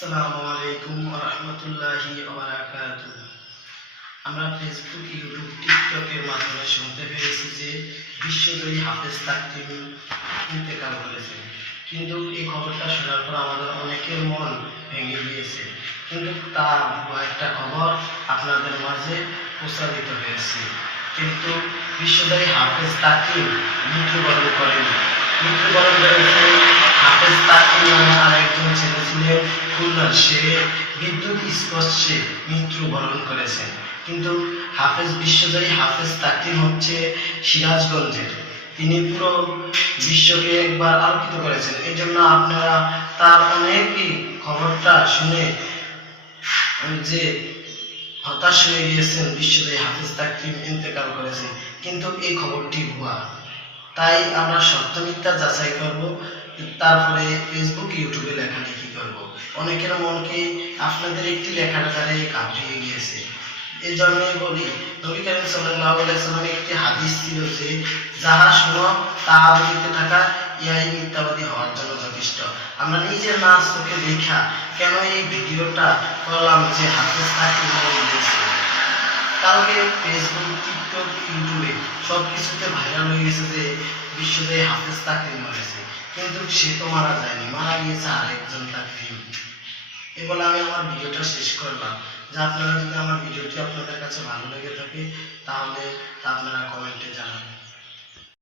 আসসালামু আলাইকুম আমরা ফেসবুক ইউটিউব টিকটকের মাধ্যমে শুনতে পেরেছি যে বিশ্বজয়ী হাফেজ তাকতিম ইন্তেকাল করেছেন। কিন্তু এই খবরটা শোনার পর আমাদের অনেকের মন ভেঙে গিয়েছে। কিন্তু তার একটা খবর আপনাদের মাঝে প্রচারিত হয়েছে। কিন্তু বিশ্বজয়ী হাফেজ তাকিম মৃত্যুবরণ করেন। মৃত্যুবরণ করেছে হাফেজ তাকিম ছেলে ছিলেন খুলনার সে বিদ্যুৎ স্পর্শে মৃত্যুবরণ করেছেন কিন্তু হাফেজ বিশ্বজয়ী হাফেজ তাকিম হচ্ছে সিরাজগঞ্জের। তিনি পুরো বিশ্বকে একবার আলোকিত করেছেন। এই জন্য আপনারা তার অনেকই খবরটা শুনে যে হতাশ হয়ে গিয়েছেন বিশ্বজয়ী হাফিজ তাকিম ইন্তেকাল করেছেন কিন্তু এই খবরটি ভুয়া। তাই আমরা সত্য মিথ্যা যাচাই করব। তারপরে ফেসবুক ইউটিউবে করব অনেকের মনকে আপনাদের একটি লেখার দ্বারে কাঁপিয়ে গিয়েছে। এই জন্যই বলি, নবী করিম সাল্লামের একটি হাদিস ছিল যে, যাহা শুনো তাহা বলিতে থাকা ইহাই মিথ্যাবাদী হওয়ার জন্য যথেষ্ট। আমরা নিজের না চোখে দেখা কেন এই ভিডিওটা করলাম যে তাকিম মরে কালকে ফেসবুক টিকটক ইউটিউবে সব কিছুতে ভাইরাল হয়ে গেছে যে, বিশ্বজয়ী হাফেজ তাকরিম মরেছে। কিন্তু সে তো মারা যায়নি, মারা গিয়েছে আরেকজন তাকরিম বলে আমি আমার ভিডিওটা শেষ করলাম। যে আপনারা যদি আমার ভিডিওটি আপনাদের কাছে ভালো লেগে থাকে, তাহলে আপনারা কমেন্টে জানাবেন।